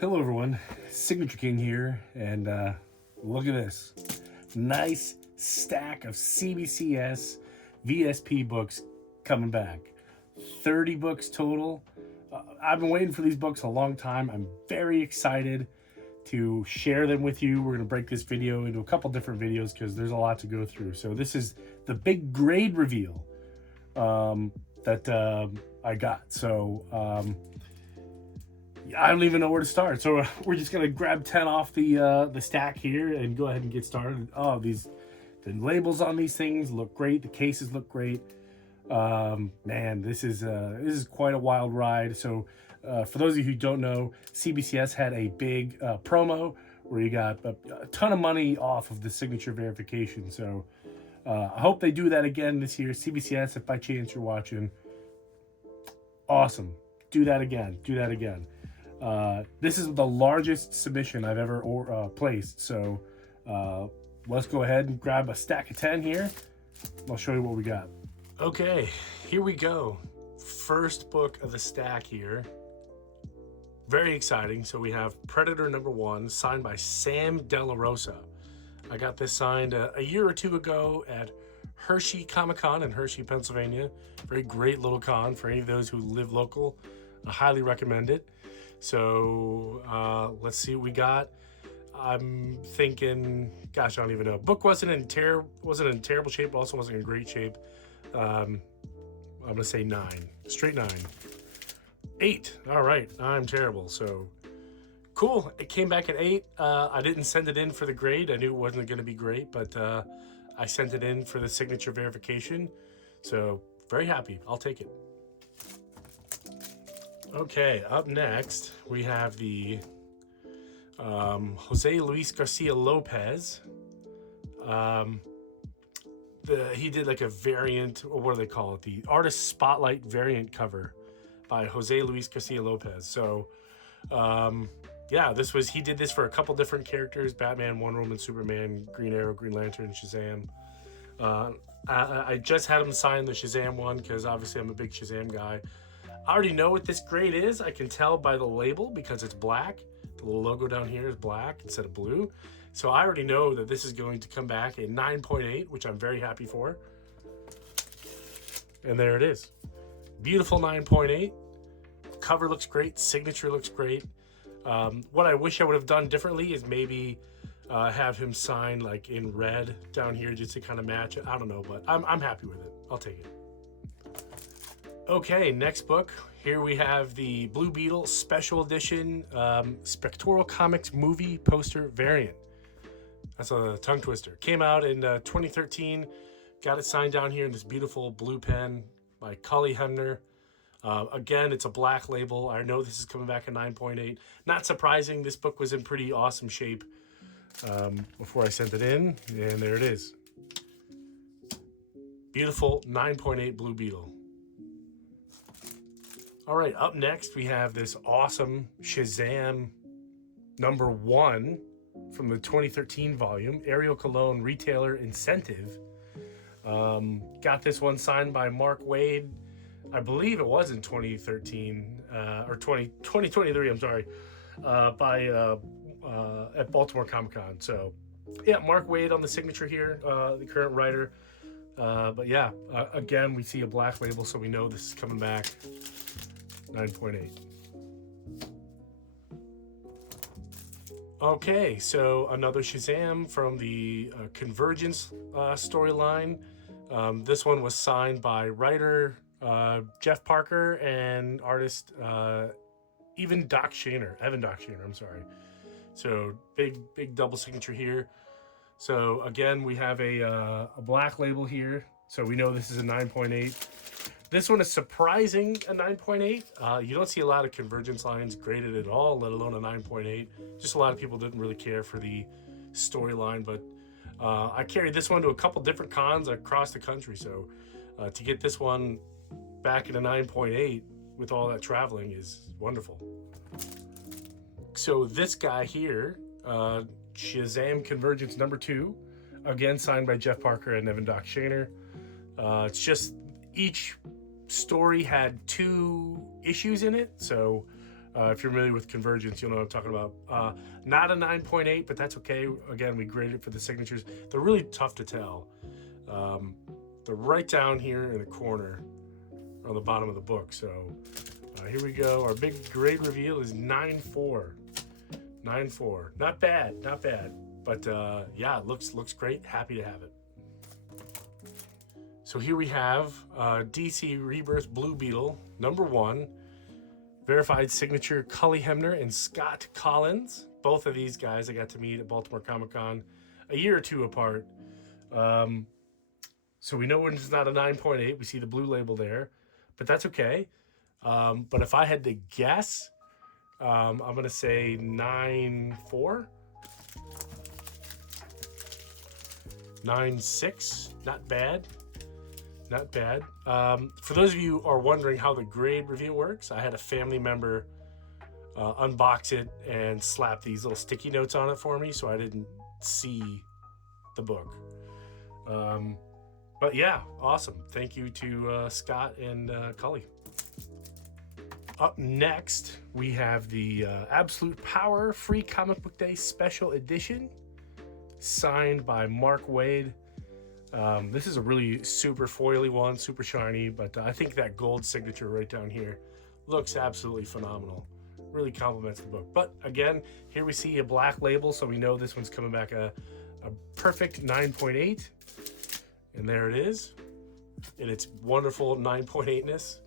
Hello everyone, Signature King here, and look at this. Nice stack of CBCS VSP books coming back. 30 books total. I've been waiting for these books a long time. I'm very excited to share them with you. We're going to break this video into a couple different videos because there's a lot to go through. So this is the big grade reveal that I got. So I don't even know where to start. So we're just gonna grab 10 off the stack here and go ahead and get started. Oh, the labels on these things look great. The cases look great. Man, this is quite a wild ride. So for those of you who don't know, CBCS had a big promo where you got a ton of money off of the signature verification. So I hope they do that again this year. CBCS, if by chance you're watching, awesome. Do that again. Do that again. This is the largest submission I've ever placed, so let's go ahead and grab a stack of 10 here. I'll show you what we got. Okay, here we go. First book of the stack here. Very exciting. So we have Predator #1, signed by Sam De La Rosa. I got this signed a year or two ago at Hershey Comic-Con in Hershey, Pennsylvania. Very great little con for any of those who live local. I highly recommend it. So let's see what we got. I'm thinking, gosh, I don't even know. Book wasn't in terrible shape, also wasn't in great shape. I'm gonna say 9, straight 9. 8. All right, I'm terrible. So cool. It came back at 8. I didn't send it in for the grade. I knew it wasn't gonna be great, but I sent it in for the signature verification. So very happy. I'll take it. Okay, up next, we have the Jose Luis Garcia Lopez. He did like a variant, or what do they call it? The Artist Spotlight variant cover by Jose Luis Garcia Lopez. So, yeah, he did this for a couple different characters: Batman, Wonder Woman, Superman, Green Arrow, Green Lantern, Shazam. I just had him sign the Shazam one because obviously I'm a big Shazam guy. I already know what this grade is. I can tell by the label because it's black. The little logo down here is black instead of blue. So I already know that this is going to come back a 9.8, which I'm very happy for. And there it is. Beautiful 9.8. Cover looks great. Signature looks great. What I wish I would have done differently is maybe have him sign like in red down here just to kind of match it. I don't know, but I'm happy with it. I'll take it. Okay, next book. Here we have the Blue Beetle Special Edition Spectral Comics movie poster variant. That's a tongue twister. Came out in 2013. Got it signed down here in this beautiful blue pen by Cully Hemner. Again, it's a black label. I know this is coming back at 9.8. Not surprising. This book was in pretty awesome shape before I sent it in. And there it is. Beautiful 9.8 Blue Beetle. All right, up next, we have this awesome Shazam #1 from the 2013 volume, Ariel Cologne Retailer Incentive. Got this one signed by Mark Waid. I believe it was in 2013, or 2023, I'm sorry, at Baltimore Comic-Con. So, yeah, Mark Waid on the signature here, the current writer. But yeah, again, we see a black label, so we know this is coming back. 9.8. Okay, so another Shazam from the Convergence storyline. This one was signed by writer Jeff Parker and artist Evan Doc Shaner, I'm sorry. So big double signature here. So again, we have a black label here, so we know this is a 9.8. This one is surprising a 9.8. You don't see a lot of Convergence lines graded at all, let alone a 9.8. Just a lot of people didn't really care for the storyline, but I carried this one to a couple different cons across the country. So to get this one back at a 9.8 with all that traveling is wonderful. So this guy here, Shazam Convergence #2, again signed by Jeff Parker and Evan Doc Shaner. It's just each story had 2 issues in it, so If you're familiar with convergence, you'll know what I'm talking about. Not a 9.8, but that's okay. Again, we graded it for the signatures. They're really tough to tell. They're right down here in the corner on the bottom of the book. So here we go. Our big grade reveal is 9.4. 9.4. Not bad, not bad. But yeah, it looks great. Happy to have it. So here we have DC Rebirth Blue Beetle, #1. Verified signature, Cully Hemner and Scott Collins. Both of these guys I got to meet at Baltimore Comic Con a year or two apart. So we know when it's not a 9.8. We see the blue label there, but that's okay. But if I had to guess, I'm going to say 9.4. 9.6. Not bad. Not bad. For those of you who are wondering how the grade reveal works, I had a family member unbox it and slap these little sticky notes on it for me, so I didn't see the book. But yeah, awesome. Thank you to Scott and Cully. Up next, we have the Absolute Power Free Comic Book Day Special Edition, signed by Mark Waid. This is a really super foily one, super shiny, but I think that gold signature right down here looks absolutely phenomenal. Really complements the book. But again, here we see a black label, so we know this one's coming back a perfect 9.8. And there it is, in its wonderful 9.8ness.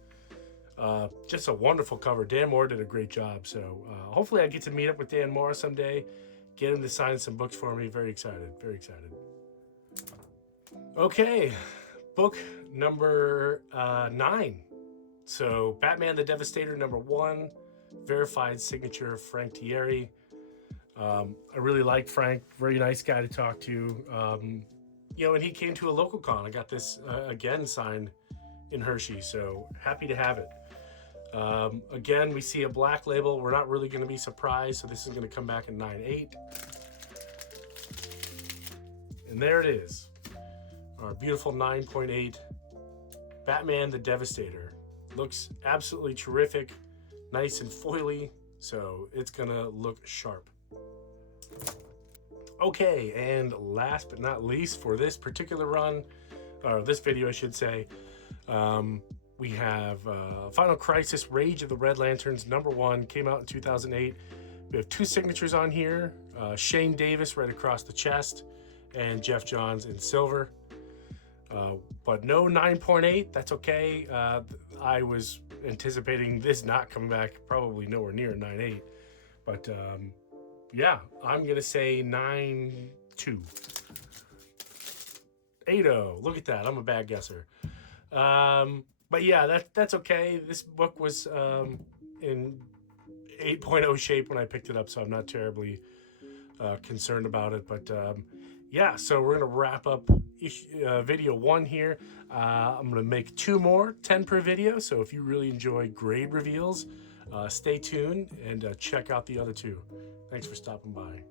Just a wonderful cover. Dan Moore did a great job. So hopefully I get to meet up with Dan Moore someday, get him to sign some books for me. Very excited, very excited. Okay, book number 9. So Batman the Devastator #1, verified signature, Frank Thierry. I really like Frank, very nice guy to talk to. You know, and he came to a local con. I got this again signed in Hershey, so happy to have it. Again, we see a black label. We're not really going to be surprised, so this is going to come back in 9.8. And there it is. Our beautiful 9.8 Batman the Devastator. Looks absolutely terrific, nice and foily, so it's gonna look sharp. Okay, and last but not least for this particular run, or this video I should say, we have Final Crisis Rage of the Red Lanterns #1, came out in 2008. We have 2 signatures on here, Shane Davis right across the chest, and Jeff Johns in silver. But no 9.8, that's okay. I was anticipating this not coming back, probably nowhere near 9.8. But yeah, I'm going to say 9.2. 8.0, look at that, I'm a bad guesser. But yeah, that's okay. This book was in 8.0 shape when I picked it up, so I'm not terribly concerned about it. But yeah, so we're going to wrap up video 1 here. I'm going to make 2 more, 10 per video. So if you really enjoy grade reveals, stay tuned and check out the other 2. Thanks for stopping by.